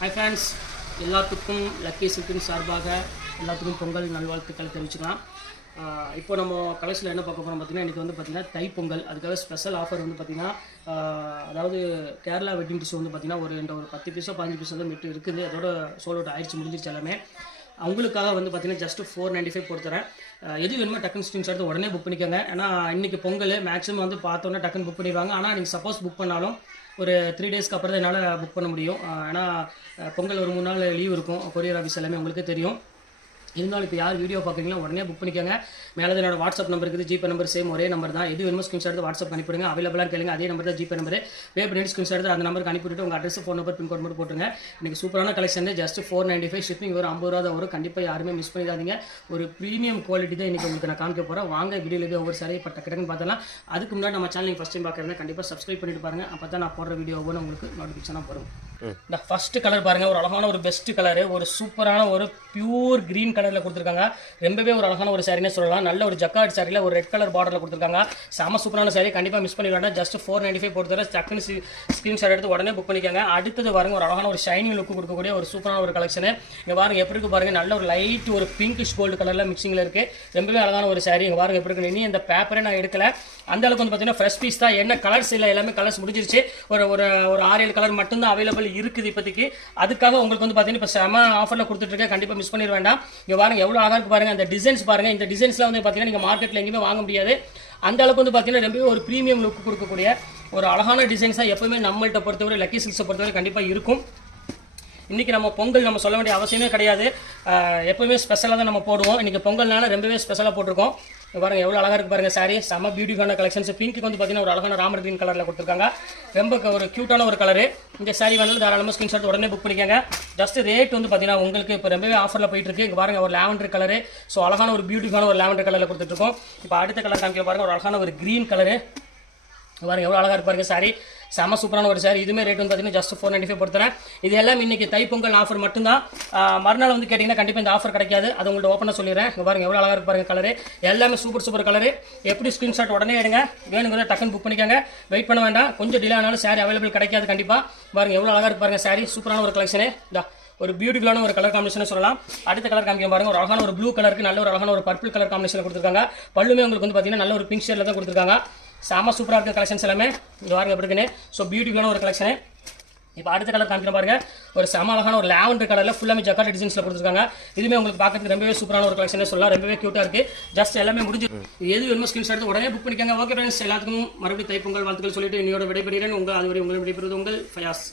Hi friends, எல்லாத்துக்கும் lucky சில்கின் சார்பாக எல்லாத்துக்கும் பொங்கல் நல்வாழ்த்துக்களை தெரிவிச்சுக்கலாம். இப்போ நம்ம கலெக்ஷனில் என்ன பார்க்க போகிறோம் பார்த்தீங்கன்னா, இன்றைக்கி வந்து பார்த்திங்கன்னா தைப்பொங்கல். அதுக்காக ஸ்பெஷல் ஆஃபர் வந்து பார்த்திங்கன்னா, அதாவது கேரளா வெட்டிங் டிஷ் வந்து பார்த்திங்கன்னா ஒரு 10 பீஸோ 15 பீஸோ தான் மெட்டு இருக்குது. அதோட சோல் அவுட் ஆயிடுச்சு, முடிஞ்சிருச்சு எல்லாமே. அவங்களுக்காக வந்து பார்த்திங்கன்னா ஜஸ்ட் 495 போட்டுறேன். எது வேணுமோ டக்குன்னு ஸ்க்ரீன்ஷாட் எடுத்து உடனே புக் பண்ணிக்கோங்க. ஏன்னா இன்றைக்கி பொங்கல் மேக்ஸிமம் வந்து பார்த்தோன்னே டக்குன்னு புக் பண்ணிடுவாங்க. ஆனால் நீங்கள் சப்போஸ் புக் பண்ணாலும் ஒரு 3 டேஸ்க்கு அப்புறம் தான் என்னால் புக் பண்ண முடியும். ஏன்னா பொங்கல் ஒரு 3 நாள் லீவ் இருக்கும், கொரியர் ஆஃபீஸ் எல்லாமே உங்களுக்கே தெரியும். இருந்தாலும் இப்போ யார் வீடியோ பார்க்குறீங்களோ உடனே புக் பண்ணிக்கோங்க. மேலே என்னோட வாட்ஸ்அப் நம்பர் இருக்குது, ஜிபே நம்பர் சேம் ஒரே நம்பர் தான். எது வேணுமோ ஸ்க்ரீன்ஷாட் எடுத்து வாட்ஸ்அப் அனுப்பிடுங்க. அவைலபிளாக கேளுங்க, அதே நம்பர் தான் ஜிபே நம்பர். பே பண்ணிட்டு ஸ்க்ரீன்ஷாட் எடுத்து அந்த நம்பருக்கு அனுப்பிவிட்டு உங்கள் அட்ரஸ், ஃபோன் நம்பர், பின்கோட் மட்டும் போட்டுருங்க. இன்றைக்கி சூப்பரான கலெக்ஷன், ஜஸ்ட் 495. ஷிப்பிங் ஒரு 50 ரூபா தான் வரும். கண்டிப்பாக யாருமே மிஸ் பண்ணிடாதீங்க. ஒரு ப்ரீமியம் குவாலிட்டி தான் இன்றைக்கி உங்களுக்கு நான் காமிக்க போகிறேன். வாங்க வீடியோவில் போய் ஒவ்வொரு சாரி பட்ட கிடக்குன்னு பார்த்தலாம். அதுக்கு முன்னாடி நம்ம சேனல் நீங்கள் ஃபஸ்ட் டைம் பார்க்குறேன், கண்டிப்பாக சப்ஸ்கிரைப் பண்ணிட்டு பாருங்கள். அப்போ தான் நான் போடுற வீடியோ ஒவ்வொரு உங்களுக்கு நோட்டிஃபிகேஷனாக வரும். இந்த ஃபர்ஸ்ட் கலர் பாருங்கள், ஒரு அழகான ஒரு பெஸ்ட் கலரு, ஒரு சூப்பரான ஒரு பியூர் க்ரீன் கலரில் கொடுத்துருக்காங்க. ரொம்பவே ஒரு அழகான ஒரு சாரினே சொல்லலாம். நல்ல ஒரு ஜக்கார்ட் சாரியில் ஒரு ரெட் கலர் பார்டரில் கொடுத்துருக்காங்க. செம சூப்பரான சாரி, கண்டிப்பாக மிஸ் பண்ணி வேண்டாம். ஜஸ்ட் 495 போட்டு டக்குன்னு ஸ்க்ரீன்ஷாட் எடுத்து உடனே புக் பண்ணிக்கோங்க. அடுத்தது பாருங்க, ஒரு அழகான ஒரு ஷைனிங் லுக்கு கொடுக்கக்கூடிய ஒரு சூப்பரான ஒரு கலெக்ஷன். இங்கே பாருங்க எப்படி இருக்கு பாருங்க, நல்ல ஒரு லைட் ஒரு பிங்கிஷ் கோல்டு கலரில் மிக்சிங்கில் இருக்குது. ரொம்பவே அழகான ஒரு சாரி. இங்கே பாருங்க எப்படி இருக்கு. இனி இந்த பேப்பரே நான் எடுக்கல, அந்த அளவுக்கு வந்து பார்த்தீங்கன்னா ஃப்ரெஷ் பீஸ் தான். என்ன கலர்ஸ் இல்லை, எல்லாமே கலர்ஸ் முடிஞ்சிருச்சு. ஒரு 6-7 கலர் மட்டும்தான் அவைலபிள் இருக்குது இப்போதைக்கு. அதுக்காக உங்களுக்கு வந்து பார்த்தீங்கன்னா இப்போ செம ஆஃபரில் கொடுத்துட்ருக்கேன். கண்டிப்பாக மிஸ் பண்ணிட வேண்டாம். இங்கே பாருங்க எவ்வளோ அழகாக இருக்கு பாருங்க. அந்த டிசைன்ஸ் பாருங்க, இந்த டிசைன்ஸ்லாம் வந்து பார்த்தீங்கன்னா நீங்கள் மார்க்கெட்டில் எங்கேயுமே வாங்க முடியாது. அந்த அளவுக்கு வந்து பார்த்தீங்கன்னா ரொம்பவே ஒரு ப்ரீமியம் லுக் கொடுக்கக்கூடிய ஒரு அழகான டிசைன்ஸ் தான் எப்பவுமே நம்மள்கிட்ட பொறுத்தவரை, லக்கி சில்க்ஸை பொறுத்தவரை கண்டிப்பாக இருக்கும். இன்றைக்கி நம்ம பொங்கல் நம்ம சொல்ல வேண்டிய அவசியமே கிடையாது. எப்போவுமே ஸ்பெஷலாக தான் நம்ம போடுவோம். இன்றைக்கி பொங்கல்னால ரொம்பவே ஸ்பெஷலாக போட்டிருக்கோம். பாருங்கள் எவ்வளோ அழகாக இருக்குது பாருங்கள் சாரி. செம்ம பியூட்டிஃபுல்லான கலெக்ஷன்ஸ். பிங்க்கு வந்து பார்த்தீங்கன்னா ஒரு அழகான ராமர் கிரீன் கலரில் கொடுத்துருக்காங்க. ரொம்ப ஒரு க்யூட்டான ஒரு கலரு. இந்த சாரி வந்து தாராளமாக ஸ்க்ரீன்ஷாட் உடனே புக் பண்ணிக்கோங்க. ஜஸ்ட் ரேட் வந்து பார்த்தீங்கன்னா உங்களுக்கு இப்போ ரொம்பவே ஆஃபரில் போயிட்டு இருக்கு. இங்கே பாருங்கள் ஒரு லாவெண்டர் கலரு. ஸோ அழகான ஒரு பியூட்டிஃபுல்லான ஒரு லாவெண்டர் கலரில் கொடுத்துட்ருக்கோம். இப்போ அடுத்த கலர் காமிக்க பாருங்கள், ஒரு அழகான ஒரு க்ரீன் கலரு. பாருங்க எவ்வளோ அழகாக இருப்பாருங்க சாரி. செம சூப்பரான ஒரு சாரி. இதுவுமே ரேட் வந்து பார்த்தீங்கன்னா ஜஸ்ட் 495 பொறுத்தரேன். இது எல்லாம் இன்றைக்கி தைப்பொங்கல் ஆஃபர் மட்டும்தான். மறுநாள் வந்து கேட்டிங்கன்னா கண்டிப்பாக இந்த ஆஃபர் கிடைக்காது. அது உங்கள்ட்ட ஓப்பனாக சொல்லிடுறேன். இங்கே பாருங்க எவ்வளோ அழகாக இருப்பாருங்க கலரு. எல்லாமே சூப்பர் கலரு. எப்படி ஸ்க்ரீன்ஷாட் உடனே எடுங்க. வேணுங்கிறத டக்குன்னு புக் பண்ணிக்கோங்க. வெயிட் பண்ண வேண்டாம். கொஞ்சம் டிலே ஆனாலும் சாரி அவைலபிள் கிடைக்காது கண்டிப்பாக. பாருங்க எவ்வளோ அழகாக இருப்பாருங்க சாரி. சூப்பரான ஒரு கலெக்ஷனு. ஒரு பியூட்டிஃபுல்லான ஒரு கலர் காம்பினேஷன் சொல்லலாம். அடுத்த கலர் காமிக்க பாருங்க, ஒரு அழகான ஒரு ப்ளூ கலருக்கு நல்ல ஒரு அழகான ஒரு பர்பிள் கலர் காம்பினேஷன் கொடுத்துருக்காங்க. பல்லுமே உங்களுக்கு வந்து பார்த்தீங்கன்னா நல்ல ஒரு பிங்க் ஷேடில் தான் கொடுத்துருக்காங்க. செம சூப்பராக இருக்குது கலெக்ஷன்ஸ் எல்லாமே. இங்கே பாருங்க எப்படி இருக்குன்னு. ஸோ பியூட்டிஃபுல்லான ஒரு கலெக்ஷனு. இப்போ அடுத்த கலர் காமிக்கிற பாருங்க, ஒரு செம அழகான ஒரு லாவெண்டர் கலரில் ஃபுல்லாமே ஜக்கார்ட் டிசைன்ஸில் கொடுத்துருக்காங்க. இதுவுமே உங்களுக்கு பார்க்கறதுக்கு ரொம்பவே சூப்பரான ஒரு கலெக்ஷனே சொல்லலாம். ரொம்பவே க்யூட்டாக இருக்குது. ஜஸ்ட் எல்லாமே முடிஞ்சு எது வேணுமோ ஸ்க்ரீன்ஷாட் எடுத்து உடனே புக் பண்ணிக்கோங்க. ஓகே ஃப்ரெண்ட்ஸ், எல்லாத்துக்கும் மறுபடியும் தைப்பொங்கல் வாழ்த்துக்கள் சொல்லிட்டு என்னோட விடைபெறுகிறேன். அதுவரை உங்களை விடைபெறுவது உங்கள் ஃபயாஸ்.